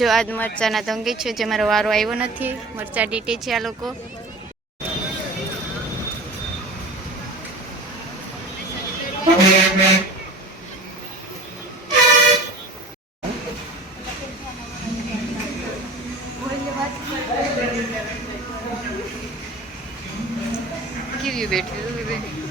જો આજ મરચાના તંગી છે, જે મારો વારો આવ્યો નથી. મરચા ડીટે છે આ લોકો. બેઠી?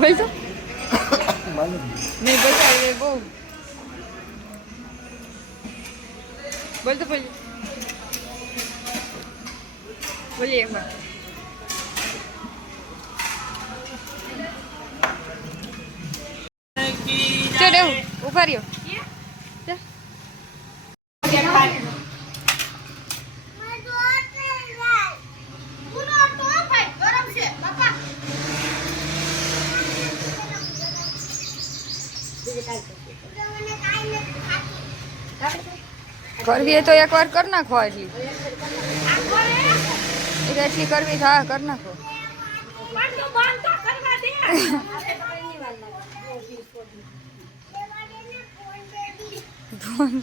બેઠી બોલ તો મેં બતાવી બહુ. બોલતો બોલ. બોલીએ એકવાર ચલ એવું ઊભા રહ્યો ચાલ. કરવી એ તો એકવાર કર નાખો એટલી એ તો એટલી કરવી તો હા, કર નાખો. ફોન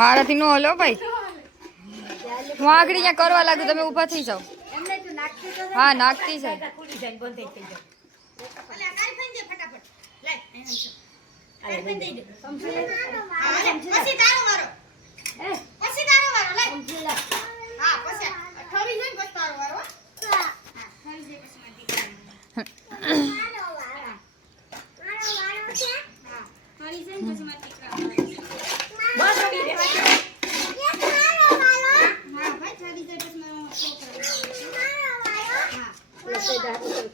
મારાથી નો હલો ભાઈ. હું આગળ અહીંયા કરવા લાગુ તમે ઊભા થઈ જાઓ. હા નાખતી છે. પછી મારી વારો પછી તારો વારો લે હા પછી ઠરી જાય પછી તારો વારો હો. હા ઠરી જાય પછી મારી દીકરાનો. હા ઠરી જાય ને પછી મારી દીકરાનો. બસ હવે રહેવા દે. હા ભાઈ